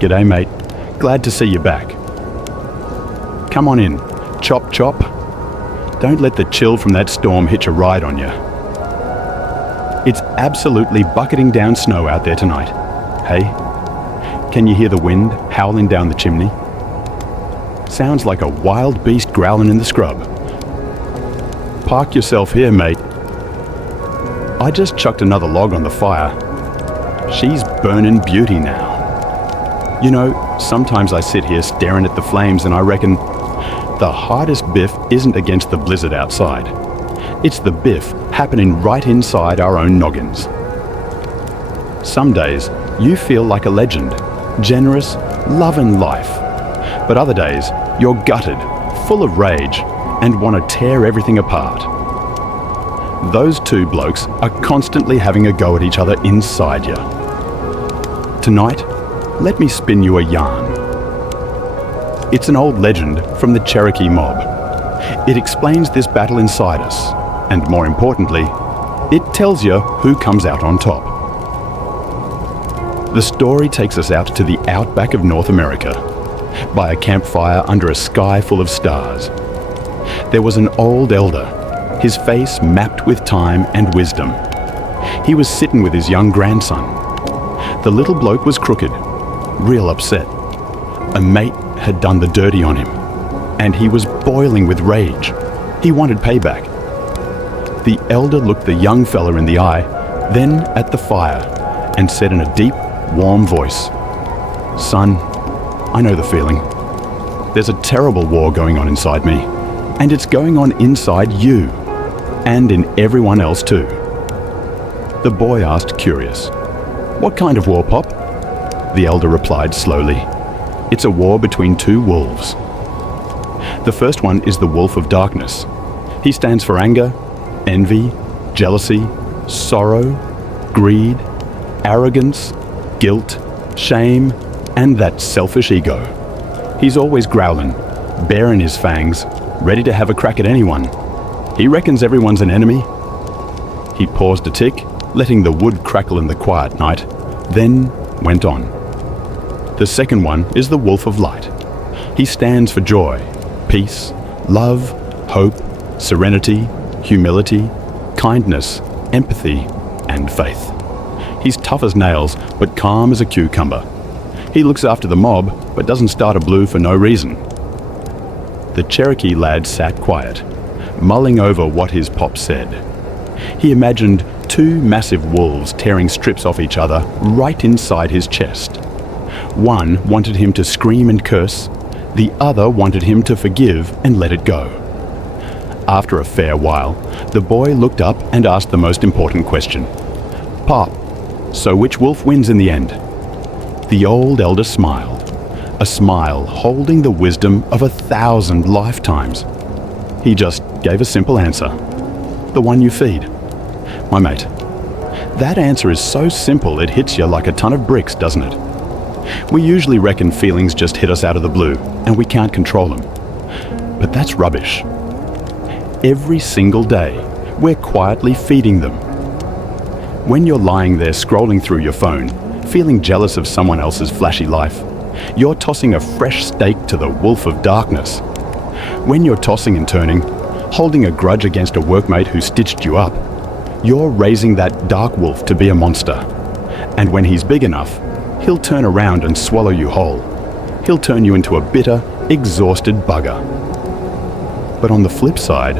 G'day, mate. Glad to see you back. Come on in. Chop, chop. Don't let the chill from that storm hitch a ride on you. It's absolutely bucketing down snow out there tonight. Hey, can you hear the wind howling down the chimney? Sounds like a wild beast growling in the scrub. Park yourself here, mate. I just chucked another log on the fire. She's burning beauty now. You know, sometimes I sit here staring at the flames and I reckon the hardest biff isn't against the blizzard outside. It's the biff happening right inside our own noggins. Some days you feel like a legend, generous, loving life. But other days you're gutted, full of rage, and want to tear everything apart. Those two blokes are constantly having a go at each other inside you. Tonight, let me spin you a yarn. It's an old legend from the Cherokee mob. It explains this battle inside us, and more importantly, it tells you who comes out on top. The story takes us out to the outback of North America, by a campfire under a sky full of stars. There was an old elder, his face mapped with time and wisdom. He was sitting with his young grandson. The little bloke was crooked, real upset. A mate had done the dirty on him, and he was boiling with rage. He wanted payback. The elder looked the young fella in the eye, then at the fire, and said in a deep, warm voice, "Son, I know the feeling. There's a terrible war going on inside me, and it's going on inside you, and in everyone else too." The boy asked, curious, "What kind of war, Pop?" The elder replied slowly, "It's a war between two wolves. The first one is the wolf of darkness. He stands for anger, envy, jealousy, sorrow, greed, arrogance, guilt, shame, and that selfish ego. He's always growling, baring his fangs, ready to have a crack at anyone. He reckons everyone's an enemy." He paused a tick, letting the wood crackle in the quiet night, then went on. "The second one is the wolf of light. He stands for joy, peace, love, hope, serenity, humility, kindness, empathy, and faith. He's tough as nails, but calm as a cucumber. He looks after the mob, but doesn't start a blue for no reason." The Cherokee lad sat quiet, mulling over what his pop said. He imagined two massive wolves tearing strips off each other right inside his chest. One wanted him to scream and curse, the other wanted him to forgive and let it go. After a fair while, the boy looked up and asked the most important question. "Pop, so which wolf wins in the end?" The old elder smiled, a smile holding the wisdom of 1,000 lifetimes. He just gave a simple answer. "The one you feed." My mate, that answer is so simple it hits you like a ton of bricks, doesn't it? We usually reckon feelings just hit us out of the blue and we can't control them. But that's rubbish. Every single day, we're quietly feeding them. When you're lying there scrolling through your phone, feeling jealous of someone else's flashy life, you're tossing a fresh steak to the wolf of darkness. When you're tossing and turning, holding a grudge against a workmate who stitched you up, you're raising that dark wolf to be a monster. And when he's big enough, he'll turn around and swallow you whole. He'll turn you into a bitter, exhausted bugger. But on the flip side,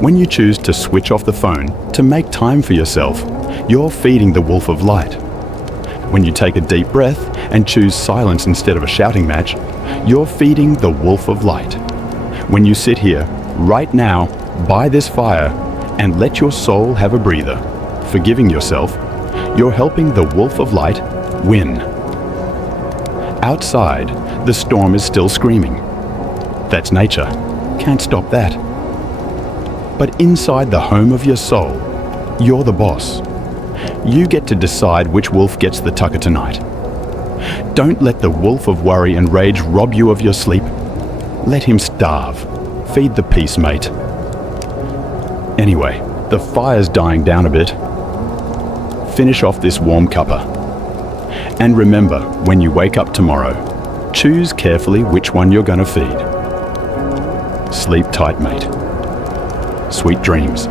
when you choose to switch off the phone to make time for yourself, you're feeding the wolf of light. When you take a deep breath and choose silence instead of a shouting match, you're feeding the wolf of light. When you sit here, right now, by this fire, and let your soul have a breather, forgiving yourself, you're helping the wolf of light win. Outside, the storm is still screaming. That's nature. Can't stop that. But inside the home of your soul, you're the boss. You get to decide which wolf gets the tucker tonight. Don't let the wolf of worry and rage rob you of your sleep. Let him starve. Feed the peace, mate. Anyway, the fire's dying down a bit. Finish off this warm cuppa. And remember, when you wake up tomorrow, choose carefully which one you're going to feed. Sleep tight, mate. Sweet dreams.